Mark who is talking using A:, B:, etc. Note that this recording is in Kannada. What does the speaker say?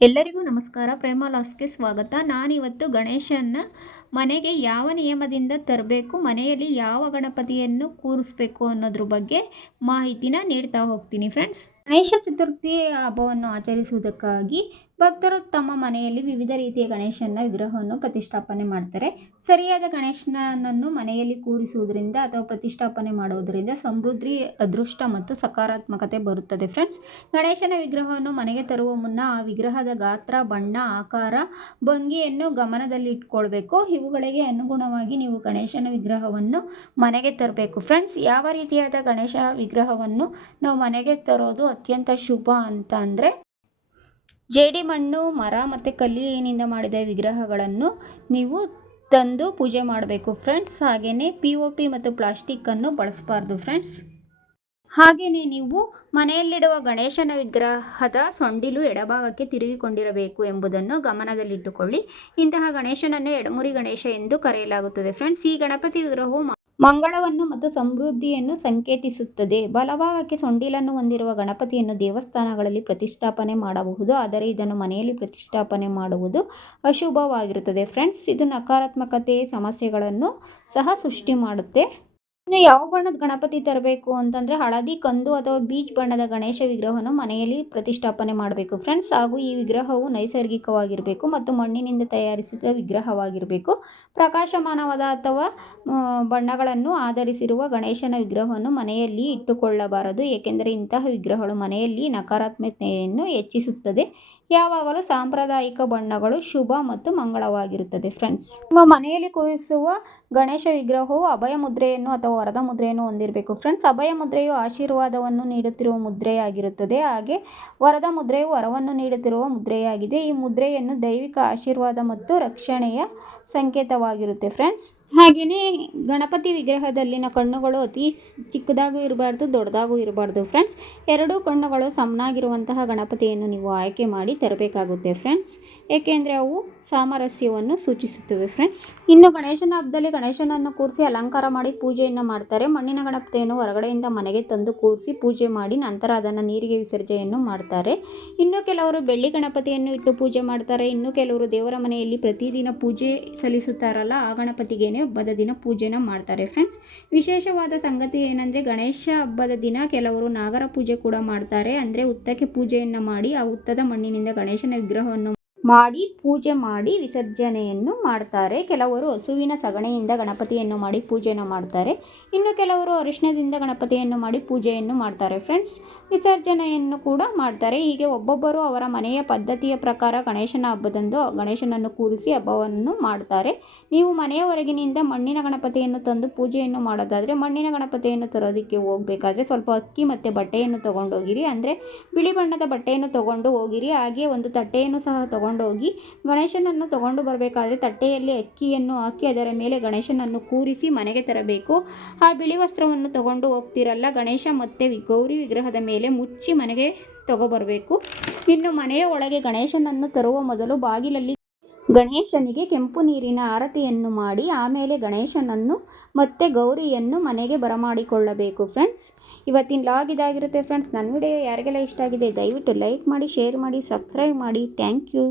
A: ಎಲ್ಲರಿಗೂ ನಮಸ್ಕಾರ. ಪ್ರೇಮ ಲಾಸ್ಗೆ ಸ್ವಾಗತ. ನಾನಿವತ್ತು ಗಣೇಶನ ಮನೆಗೆ ಯಾವ ನಿಯಮದಿಂದ ತರಬೇಕು, ಮನೆಯಲ್ಲಿ ಯಾವ ಗಣಪತಿಯನ್ನು ಕೂರಿಸ್ಬೇಕು ಅನ್ನೋದ್ರ ಬಗ್ಗೆ ಮಾಹಿತಿನ ನೀಡ್ತಾ ಹೋಗ್ತೀನಿ ಫ್ರೆಂಡ್ಸ್ ಗಣೇಶ ಚತುರ್ಥಿ ಹಬ್ಬವನ್ನು ಆಚರಿಸುವುದಕ್ಕಾಗಿ ಭಕ್ತರು ತಮ್ಮ ಮನೆಯಲ್ಲಿ ವಿವಿಧ ರೀತಿಯ ಗಣೇಶನ ವಿಗ್ರಹವನ್ನು ಪ್ರತಿಷ್ಠಾಪನೆ ಮಾಡ್ತಾರೆ. ಸರಿಯಾದ ಗಣೇಶನನ್ನು ಮನೆಯಲ್ಲಿ ಕೂರಿಸುವುದರಿಂದ ಅಥವಾ ಪ್ರತಿಷ್ಠಾಪನೆ ಮಾಡುವುದರಿಂದ ಸಮೃದ್ಧಿ, ಅದೃಷ್ಟ ಮತ್ತು ಸಕಾರಾತ್ಮಕತೆ ಬರುತ್ತದೆ ಫ್ರೆಂಡ್ಸ್. ಗಣೇಶನ ವಿಗ್ರಹವನ್ನು ಮನೆಗೆ ತರುವ ಮುನ್ನ ಆ ವಿಗ್ರಹದ ಗಾತ್ರ, ಬಣ್ಣ, ಆಕಾರ, ಭಂಗಿಯನ್ನು ಗಮನದಲ್ಲಿ ಇಟ್ಕೊಳ್ಬೇಕು ಇವುಗಳಿಗೆ ಅನುಗುಣವಾಗಿ ನೀವು ಗಣೇಶನ ವಿಗ್ರಹವನ್ನು ಮನೆಗೆ ತರಬೇಕು ಫ್ರೆಂಡ್ಸ್. ಯಾವ ರೀತಿಯಾದ ಗಣೇಶ ವಿಗ್ರಹವನ್ನು ನಾವು ಮನೆಗೆ ತರೋದು ಅತ್ಯಂತ ಶುಭ ಅಂತ ಅಂದರೆ ಜೇಡಿ ಮಣ್ಣು, ಮರ ಮತ್ತು ಕಲ್ಲಿನಿಂದ ಮಾಡಿದ ವಿಗ್ರಹಗಳನ್ನು ನೀವು ತಂದು ಪೂಜೆ ಮಾಡಬೇಕು ಫ್ರೆಂಡ್ಸ್ ಹಾಗೆಯೇ ಪಿ ಒ ಪಿ ಮತ್ತು ಪ್ಲಾಸ್ಟಿಕ್ಕನ್ನು ಬಳಸಬಾರ್ದು ಫ್ರೆಂಡ್ಸ್ ಹಾಗೆಯೇ ನೀವು ಮನೆಯಲ್ಲಿಡುವ ಗಣೇಶನ ವಿಗ್ರಹದ ಸೊಂಡಿಲು ಎಡಭಾಗಕ್ಕೆ ತಿರುಗಿಕೊಂಡಿರಬೇಕು ಎಂಬುದನ್ನು ಗಮನದಲ್ಲಿಟ್ಟುಕೊಳ್ಳಿ. ಇಂತಹ ಗಣೇಶನನ್ನು ಎಡಮುರಿ ಗಣೇಶ ಎಂದು ಕರೆಯಲಾಗುತ್ತದೆ ಫ್ರೆಂಡ್ಸ್ ಈ ಗಣಪತಿ ವಿಗ್ರಹವು ಮಂಗಳವನ್ನು ಮತ್ತು ಸಮೃದ್ಧಿಯನ್ನು ಸಂಕೇತಿಸುತ್ತದೆ. ಬಲಭಾಗಕ್ಕೆ ಸೊಂಡಿಲನ್ನು ಹೊಂದಿರುವ ಗಣಪತಿಯನ್ನು ದೇವಸ್ಥಾನಗಳಲ್ಲಿ ಪ್ರತಿಷ್ಠಾಪನೆ ಮಾಡಬಹುದು. ಆದರೆ ಇದನ್ನು ಮನೆಯಲ್ಲಿ ಪ್ರತಿಷ್ಠಾಪನೆ ಮಾಡುವುದು ಅಶುಭವಾಗಿರುತ್ತದೆ. ಫ್ರೆಂಡ್ಸ್, ಇದು ನಕಾರಾತ್ಮಕತೆ ಸಮಸ್ಯೆಗಳನ್ನು ಸಹ ಸೃಷ್ಟಿ ಮಾಡುತ್ತೆ. ಇನ್ನು ಯಾವ ಬಣ್ಣದ ಗಣಪತಿ ತರಬೇಕು ಅಂತಂದರೆ ಹಳದಿ, ಕಂದು ಅಥವಾ ಬೀಚ್ ಬಣ್ಣದ ಗಣೇಶ ವಿಗ್ರಹವನ್ನು ಮನೆಯಲ್ಲಿ ಪ್ರತಿಷ್ಠಾಪನೆ ಮಾಡಬೇಕು ಫ್ರೆಂಡ್ಸ್. ಹಾಗೂ ಈ ವಿಗ್ರಹವು ನೈಸರ್ಗಿಕವಾಗಿರಬೇಕು ಮತ್ತು ಮಣ್ಣಿನಿಂದ ತಯಾರಿಸಿದ ವಿಗ್ರಹವಾಗಿರಬೇಕು. ಪ್ರಕಾಶಮಾನವಾದ ಅಥವಾ ಬಣ್ಣಗಳನ್ನು ಆಧರಿಸಿರುವ ಗಣೇಶನ ವಿಗ್ರಹವನ್ನು ಮನೆಯಲ್ಲಿ ಇಟ್ಟುಕೊಳ್ಳಬಾರದು. ಏಕೆಂದರೆ ಇಂತಹ ವಿಗ್ರಹಗಳು ಮನೆಯಲ್ಲಿ ನಕಾರಾತ್ಮಕತೆಯನ್ನು ಹೆಚ್ಚಿಸುತ್ತದೆ. ಯಾವಾಗಲೂ ಸಾಂಪ್ರದಾಯಿಕ ಬಣ್ಣಗಳು ಶುಭ ಮತ್ತು ಮಂಗಳವಾಗಿರುತ್ತದೆ ಫ್ರೆಂಡ್ಸ್. ನಿಮ್ಮ ಮನೆಯಲ್ಲಿ ಕುರಿಸುವ ಗಣೇಶ ವಿಗ್ರಹವು ಅಭಯ ಮುದ್ರೆಯನ್ನು ಅಥವಾ ವರದ ಮುದ್ರೆಯನ್ನು ಹೊಂದಿರಬೇಕು. ಫ್ರೆಂಡ್ಸ್, ಅಭಯ ಮುದ್ರೆಯು ಆಶೀರ್ವಾದವನ್ನು ನೀಡುತ್ತಿರುವ ಮುದ್ರೆಯಾಗಿರುತ್ತದೆ. ಹಾಗೆ ವರದ ಮುದ್ರೆಯು ವರವನ್ನು ನೀಡುತ್ತಿರುವ ಮುದ್ರೆಯಾಗಿದೆ. ಈ ಮುದ್ರೆಯನ್ನು ದೈವಿಕ ಆಶೀರ್ವಾದ ಮತ್ತು ರಕ್ಷಣೆಯ ಸಂಕೇತವಾಗಿರುತ್ತೆ. ಫ್ರೆಂಡ್ಸ್ ಹಾಗೆಯೇ ಗಣಪತಿ ವಿಗ್ರಹದಲ್ಲಿನ ಕಣ್ಣುಗಳು ಅತಿ ಚಿಕ್ಕದಾಗೂ ಇರಬಾರ್ದು, ದೊಡ್ಡದಾಗೂ ಇರಬಾರ್ದು ಫ್ರೆಂಡ್ಸ್ ಎರಡೂ ಕಣ್ಣುಗಳು ಸಮನಾಗಿರುವಂತಹ ಗಣಪತಿಯನ್ನು ನೀವು ಆಯ್ಕೆ ಮಾಡಿ ತರಬೇಕಾಗುತ್ತೆ ಫ್ರೆಂಡ್ಸ್ ಏಕೆಂದರೆ ಅವು ಸಾಮರಸ್ಯವನ್ನು ಸೂಚಿಸುತ್ತವೆ ಫ್ರೆಂಡ್ಸ್ ಇನ್ನು ಗಣೇಶನ ಹಬ್ಬದಲ್ಲಿ ಗಣೇಶನನ್ನು ಕೂರಿಸಿ ಅಲಂಕಾರ ಮಾಡಿ ಪೂಜೆಯನ್ನು ಮಾಡ್ತಾರೆ. ಮಣ್ಣಿನ ಗಣಪತಿಯನ್ನು ಹೊರಗಡೆಯಿಂದ ಮನೆಗೆ ತಂದು ಕೂರಿಸಿ ಪೂಜೆ ಮಾಡಿ ನಂತರ ಅದನ್ನು ನೀರಿಗೆ ವಿಸರ್ಜನೆಯನ್ನು ಮಾಡ್ತಾರೆ. ಇನ್ನು ಕೆಲವರು ಬೆಳ್ಳಿ ಗಣಪತಿಯನ್ನು ಇಟ್ಟು ಪೂಜೆ ಮಾಡ್ತಾರೆ. ಇನ್ನು ಕೆಲವರು ದೇವರ ಮನೆಯಲ್ಲಿ ಪ್ರತಿದಿನ ಪೂಜೆ ಸಲ್ಲಿಸುತ್ತಾರಲ್ಲ, ಆ ಗಣಪತಿಗೇನೆ. ಹಬ್ಬದ ದಿನ ಪೂಜೆನ ಮಾಡ್ತಾರೆ ಫ್ರೆಂಡ್ಸ್ ವಿಶೇಷವಾದ ಸಂಗತಿ ಏನಂದರೆ ಗಣೇಶ ಹಬ್ಬದ ದಿನ ಕೆಲವರು ನಾಗರ ಪೂಜೆ ಕೂಡ ಮಾಡ್ತಾರೆ. ಅಂದರೆ ಹುತ್ತಕ್ಕೆ ಪೂಜೆಯನ್ನು ಮಾಡಿ ಆ ಹುತ್ತದ ಮಣ್ಣಿನಿಂದ ಗಣೇಶನ ವಿಗ್ರಹವನ್ನು ಮಾಡಿ, ಪೂಜೆ ಮಾಡಿ, ವಿಸರ್ಜನೆಯನ್ನು ಮಾಡ್ತಾರೆ. ಕೆಲವರು ಹಸುವಿನ ಸಗಣಿಯಿಂದ ಗಣಪತಿಯನ್ನು ಮಾಡಿ ಪೂಜೆಯನ್ನು ಮಾಡ್ತಾರೆ. ಇನ್ನು ಕೆಲವರು ಅರಿಶಿಣದಿಂದ ಗಣಪತಿಯನ್ನು ಮಾಡಿ ಪೂಜೆಯನ್ನು ಮಾಡ್ತಾರೆ. ಫ್ರೆಂಡ್ಸ್, ವಿಸರ್ಜನೆಯನ್ನು ಕೂಡ ಮಾಡ್ತಾರೆ. ಹೀಗೆ ಒಬ್ಬೊಬ್ಬರು ಅವರ ಮನೆಯ ಪದ್ಧತಿಯ ಪ್ರಕಾರ ಗಣೇಶನ ಹಬ್ಬದಂದು ಗಣೇಶನನ್ನು ಕೂರಿಸಿ ಹಬ್ಬವನ್ನು ಮಾಡ್ತಾರೆ. ನೀವು ಮನೆಯ ಹೊರಗಿನಿಂದ ಮಣ್ಣಿನ ಗಣಪತಿಯನ್ನು ತಂದು ಪೂಜೆಯನ್ನು ಮಾಡೋದಾದರೆ ಮಣ್ಣಿನ ಗಣಪತಿಯನ್ನು ತರೋದಕ್ಕೆ ಹೋಗಬೇಕಾದ್ರೆ ಸ್ವಲ್ಪ ಅಕ್ಕಿ ಮತ್ತು ಬಟ್ಟೆಯನ್ನು ತೊಗೊಂಡೋಗಿರಿ. ಅಂದರೆ ಬಿಳಿ ಬಣ್ಣದ ಬಟ್ಟೆಯನ್ನು ತೊಗೊಂಡು ಹೋಗಿರಿ. ಹಾಗೆ ಒಂದು ತಟ್ಟೆಯನ್ನು ಸಹ ತೊಗೊಂಡೋಗಿ ಗಣೇಶನನ್ನು ತಗೊಂಡು ಬರಬೇಕಾದ್ರೆ ತಟ್ಟೆಯಲ್ಲಿ ಅಕ್ಕಿಯನ್ನು ಹಾಕಿ ಅದರ ಮೇಲೆ ಗಣೇಶನನ್ನು ಕೂರಿಸಿ ಮನೆಗೆ ತರಬೇಕು. ಆ ಬಿಳಿ ವಸ್ತ್ರವನ್ನು ತಗೊಂಡು ಹೋಗ್ತಿರಲ್ಲ, ಗಣೇಶ ಮತ್ತು ಗೌರಿ ವಿಗ್ರಹದ ಮೇಲೆ ಮುಚ್ಚಿ ಮನೆಗೆ ತಗೊಬರಬೇಕು ಇನ್ನು ಮನೆಯ ಒಳಗೆ ಗಣೇಶನನ್ನು ತರುವ ಮೊದಲು ಬಾಗಿಲಲ್ಲಿ ಗಣೇಶನಿಗೆ ಕೆಂಪು ನೀರಿನ ಆರತಿಯನ್ನು ಮಾಡಿ, ಆಮೇಲೆ ಗಣೇಶನನ್ನು ಮತ್ತು ಗೌರಿಯನ್ನು ಮನೆಗೆ ಬರಮಾಡಿಕೊಳ್ಳಬೇಕು ಫ್ರೆಂಡ್ಸ್ ಇವತ್ತಿನ ಲಾಗ್ ಇದಾಗಿರುತ್ತೆ ಫ್ರೆಂಡ್ಸ್ ನನ್ನ ವಿಡಿಯೋ ಯಾರಿಗೆಲ್ಲ ಇಷ್ಟ ಆಗಿದೆ ದಯವಿಟ್ಟು ಲೈಕ್ ಮಾಡಿ ಶೇರ್ ಮಾಡಿ ಸಬ್ಸ್ಕ್ರೈಬ್ ಮಾಡಿ. Thank you